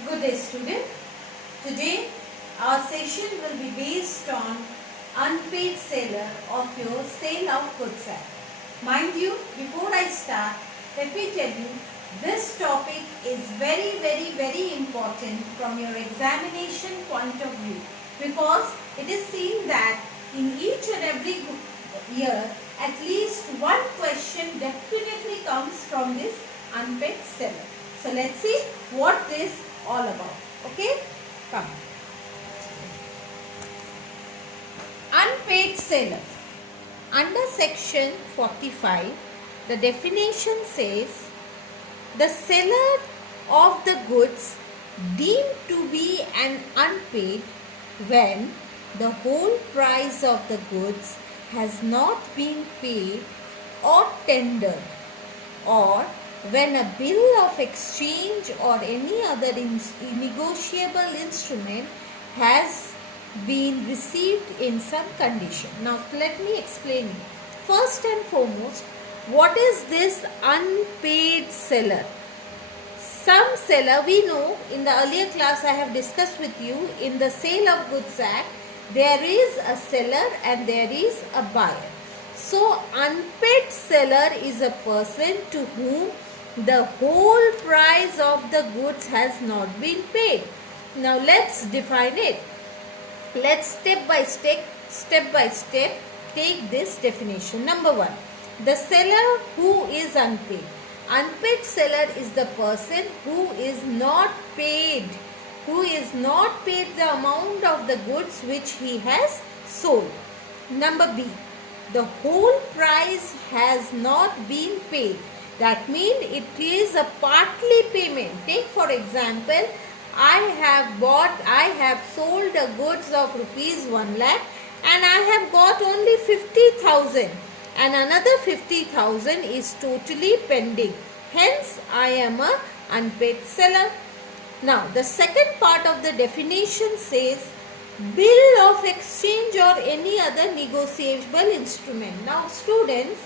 Good day, student. Today our session will be based on unpaid seller of your sale of goods act. Mind you, before I start, let me tell you, this topic is very important from your examination point of view, because it is seen that in each and every year at least one question definitely comes from this unpaid seller. So let's see what this all about. Okay, come. Unpaid seller. Under section 45, the definition says, the seller of the goods deemed to be an unpaid when the whole price of the goods has not been paid or tendered, or when a bill of exchange or any other negotiable instrument has been received in some condition. Now let me explain you. First and foremost, what is this unpaid seller? Some seller, we know in the earlier class I have discussed with you, in the Sale of Goods Act, there is a seller and there is a buyer. So unpaid seller is a person to whom the whole price of the goods has not been paid. Now let's define it. Let's step by step take this definition. Number one, the seller who is unpaid. Unpaid seller is the person who is not paid the amount of the goods which he has sold. Number B, the whole price has not been paid. That means it is a partly payment. Take for example, I have sold the goods of rupees 1 lakh and I have got only 50,000 and another 50,000 is totally pending. Hence, I am a unpaid seller. Now, the second part of the definition says, bill of exchange or any other negotiable instrument. Now, students,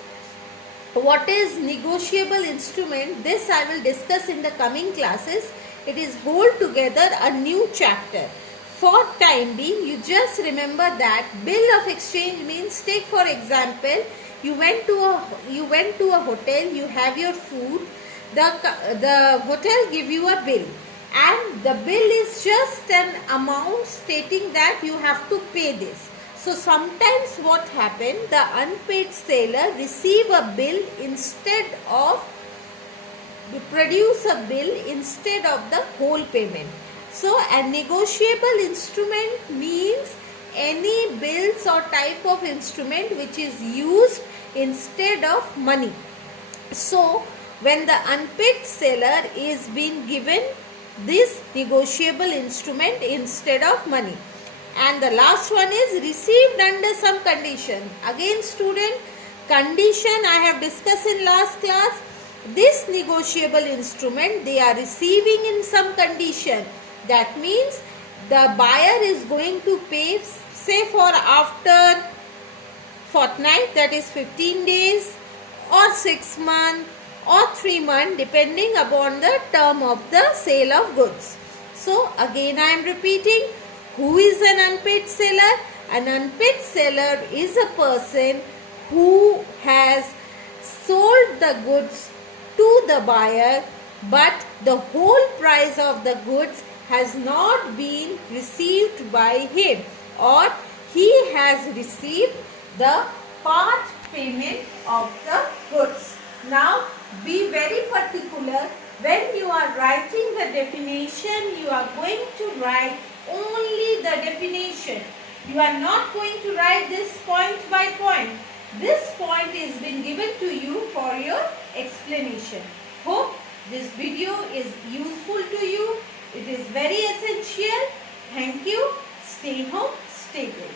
what is negotiable instrument? This I will discuss in the coming classes. It is whole together a new chapter. For time being, you just remember that bill of exchange means, take for example, you went to a hotel, you have your food, the hotel give you a bill, and the bill is just an amount stating that you have to pay this. So sometimes what happened, the unpaid seller receive a bill instead of produce a bill instead of the whole payment. So a negotiable instrument means any bills or type of instrument which is used instead of money. So when the unpaid seller is being given this negotiable instrument instead of money. And the last one is received under some condition. Again student, condition I have discussed in last class. This negotiable instrument they are receiving in some condition. That means the buyer is going to pay, say for after fortnight, that is 15 days or 6 months or 3 months, depending upon the term of the sale of goods. So again I am repeating, who is an unpaid seller? An unpaid seller is a person who has sold the goods to the buyer, but the whole price of the goods has not been received by him, or he has received the part payment of the goods. Now be very particular. When you are writing the definition, you are going to write only the definition. You are not going to write this point by point. This point is been given to you for your explanation. Hope this video is useful to you. It is very essential. Thank you. Stay home, stay good.